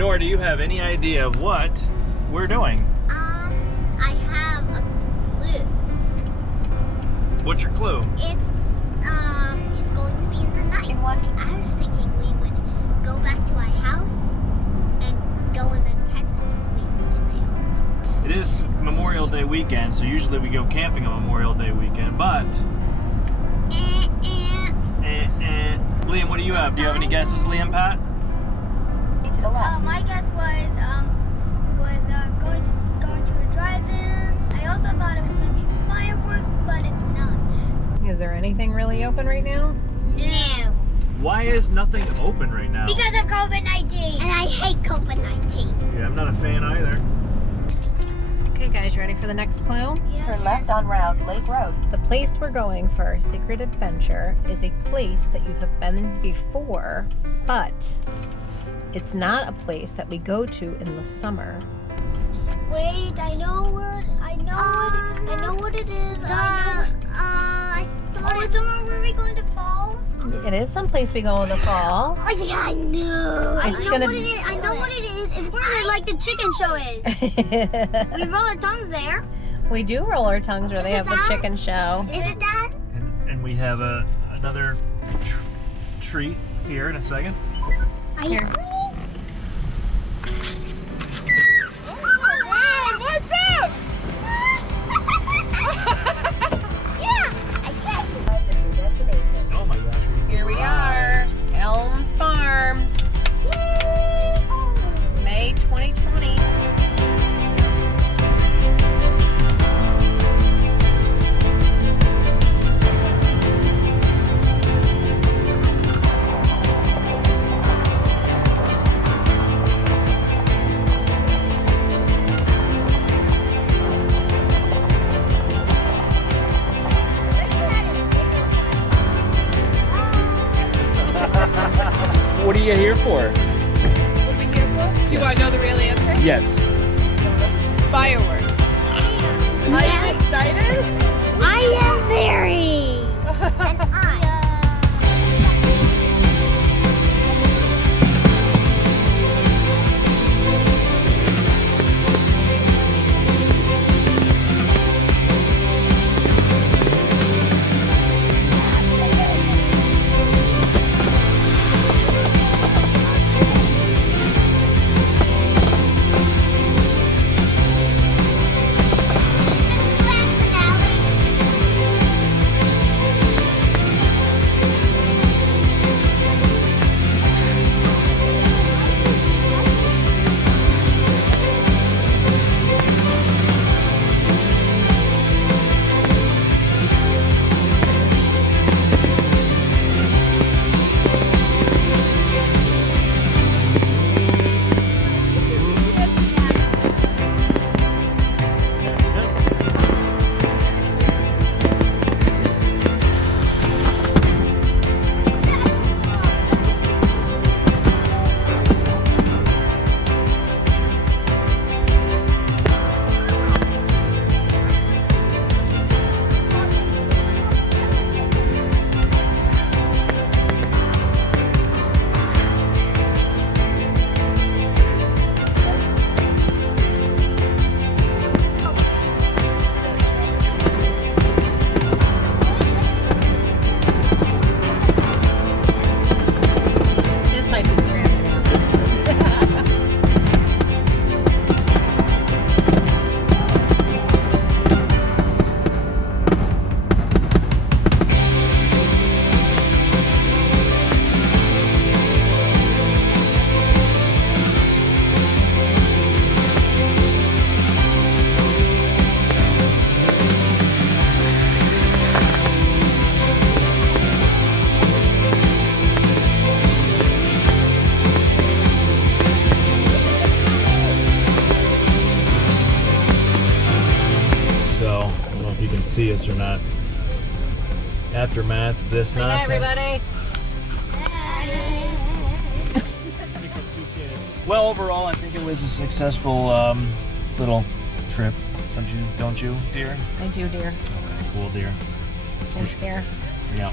Nor do you have any idea of what we're doing? I have a clue. What's your clue? It's going to be in the night. I was thinking we would go back to our house and go in the tent and sleep in there. It is Memorial Day weekend, so usually we go camping on Memorial Day weekend, but... Liam, what do you have? Do you have any guesses, Liam, Pat? My guess was going to a drive-in. I also thought it was going to be fireworks, but it's not. Is there anything really open right now? No. Why is nothing open right now? Because of COVID-19. And I hate COVID-19. Yeah, I'm not a fan either. Okay guys, you ready for the next clue? Yes. Turn left on Round Lake Road. The place we're going for our secret adventure is a place that you have been before, but it's not a place that we go to in the summer. Wait, I know what it is. It's somewhere where we're going to fall. It is someplace we go in the fall. Oh yeah, I know. I It's know gonna- what it is. I know what it is. It's where like the chicken show is. We roll our tongues there. We do roll our tongues where they Is it have the that? chicken show. Is it that? And we have another treat here in a second. Ice Here. cream? What's up? Yeah, I get it. Oh my gosh. Here we are, Ellms Farms, May 2020. What are you here for? Do you want to know the real answer? Yes. Fireworks. Are you excited? I am very. And I. This might be the grand finale. So, I don't know if you can see us or not. Aftermath of this Good night, nonsense. everybody. Well, overall, I think it was a successful little trip. Don't you, dear? I do, dear. Okay, cool, dear. Thanks, dear. Yeah.